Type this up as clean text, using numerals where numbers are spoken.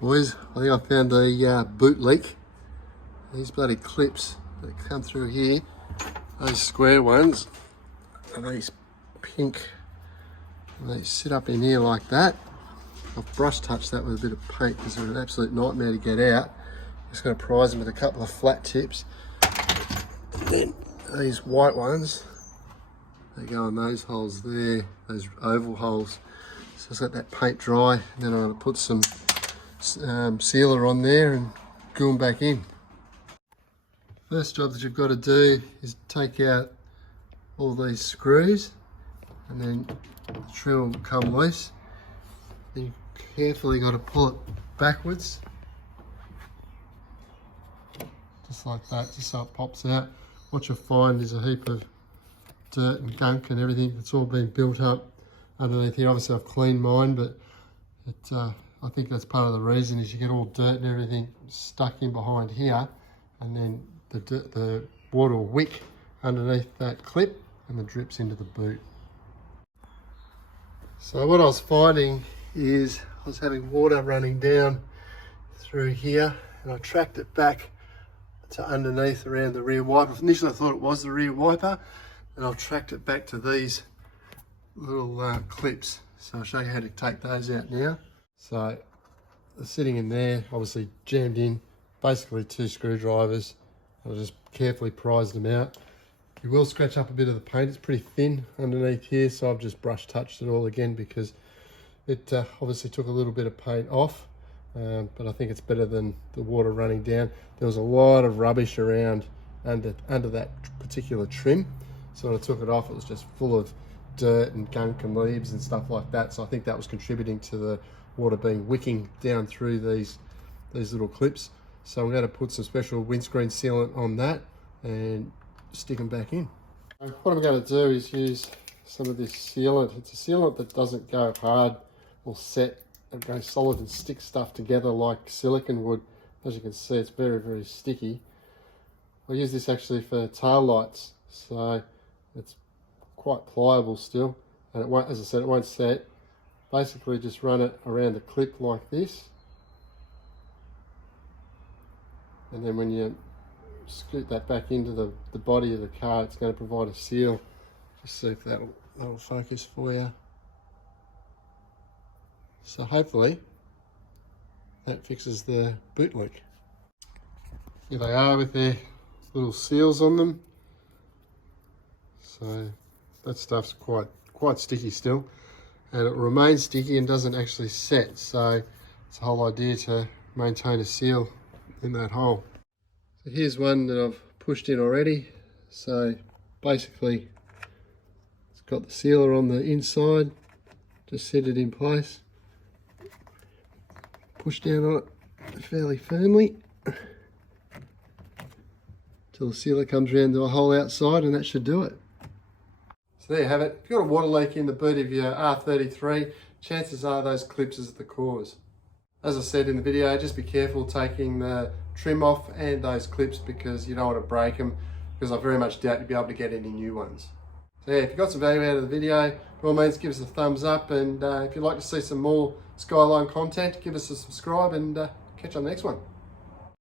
Boys, I think I found a boot leak. These bloody clips that come through here, those square ones, and these pink, and they sit up in here like that. I've brush touched that with a bit of paint because they're an absolute nightmare to get out. Just going to prise them with a couple of flat tips. And then these white ones, they go in those holes there, those oval holes. So just let that paint dry, and then I'm going to put some sealer on there and glue them back in. First job that you've got to do is take out all these screws, and then the trim will come loose. Then you carefully got to pull it backwards, just like that, just so it pops out. What you'll find is a heap of dirt and gunk and everything that's all been built up underneath here. Obviously I've cleaned mine, but I think that's part of the reason is you get all dirt and everything stuck in behind here, and then the water will wick underneath that clip and the drips into the boot. So what I was finding is I was having water running down through here, and I tracked it back to underneath around the rear wiper. Initially I thought it was the rear wiper, and I've tracked it back to these little clips. So I'll show you how to take those out now. So they're sitting in there, obviously jammed in, basically 2 screwdrivers. I'll just carefully prise them out. You will scratch up a bit of the paint. It's pretty thin underneath here, so I've just brush touched it all again because it obviously took a little bit of paint off, but I think it's better than the water running down. There was a lot of rubbish around under that particular trim, so when I took it off, it was just full of dirt and gunk and leaves and stuff like that. So I think that was contributing to the water being wicking down through these little clips. So I'm going to put some special windscreen sealant on that and stick them back in. What I'm going to do is use some of this sealant. It's a sealant that doesn't go hard or set and go solid and stick stuff together like silicone would. As you can see, it's very, very sticky. I use this actually for tail lights, so it's quite pliable still, and it won't, as I said, it won't set. Basically just run it around the clip like this, and then when you scoot that back into the body of the car, it's going to provide a seal. Just see if that'll focus for you. So hopefully that fixes the boot leak. Here they are with their little seals on them. So that stuff's quite sticky still, and it remains sticky and doesn't actually set. So it's the whole idea to maintain a seal in that hole. So here's one that I've pushed in already. So basically it's got the sealer on the inside. Just set it in place. Push down on it fairly firmly till the sealer comes around to a hole outside, and that should do it. So there you have it. If you've got a water leak in the boot of your R33, chances are those clips is the cause. As I said in the video, just be careful taking the trim off and those clips because you don't want to break them, because I very much doubt you'll be able to get any new ones. So yeah, if you got some value out of the video, by all means give us a thumbs up, and if you'd like to see some more Skyline content, give us a subscribe, and catch you on the next one.